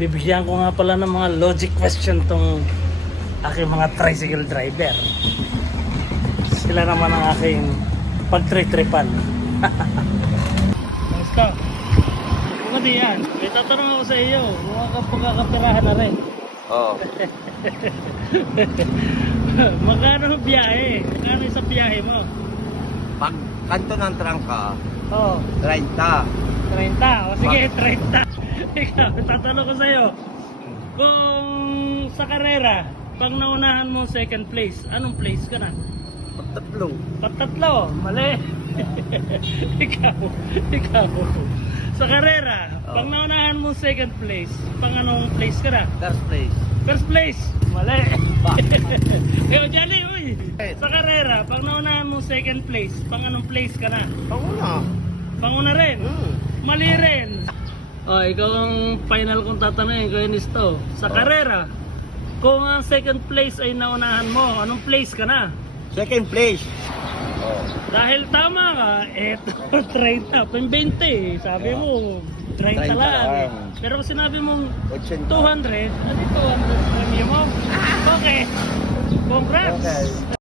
Bibigyan ko nga pala ng mga logic question tong aking mga tricycle driver. Sila naman ang aking pagtritripan. Basta, kung di yan, may tatanong ako sa iyo, mga pagkakapirahan na rin. Oo. Magkano biyahe? Magkano sa biyahe mo? Pag kanto ng trangka, Oo. 30. 30. O sige, 30. Ikaw, tatanong ko sa'yo. Kung sa karera, pag naunahan mo second place, anong place ka na? Pagtatlo. Patatlo, mali. ikaw. Sa karera, pag naunahan mo second place, pang anong place ka na? First place. First place, mali. Bakit? Yo, Johnny, uy. Sa karera, pag naunahan mo second place, pang anong place ka na? Panguna. Panguna rin. Mali rin. Oh, ikaw ang final kong tatanungin, Kuya Nisto. Sa karera, kung ang second place ay naunahan mo, anong place ka na? Second place. Dahil tama ka, eto, 30, 20. Sabi mo, 30 lang. 30 lang. Pero kung sinabi mong 80. 200, ano 200 premium mo? Okay. Congrats! Okay.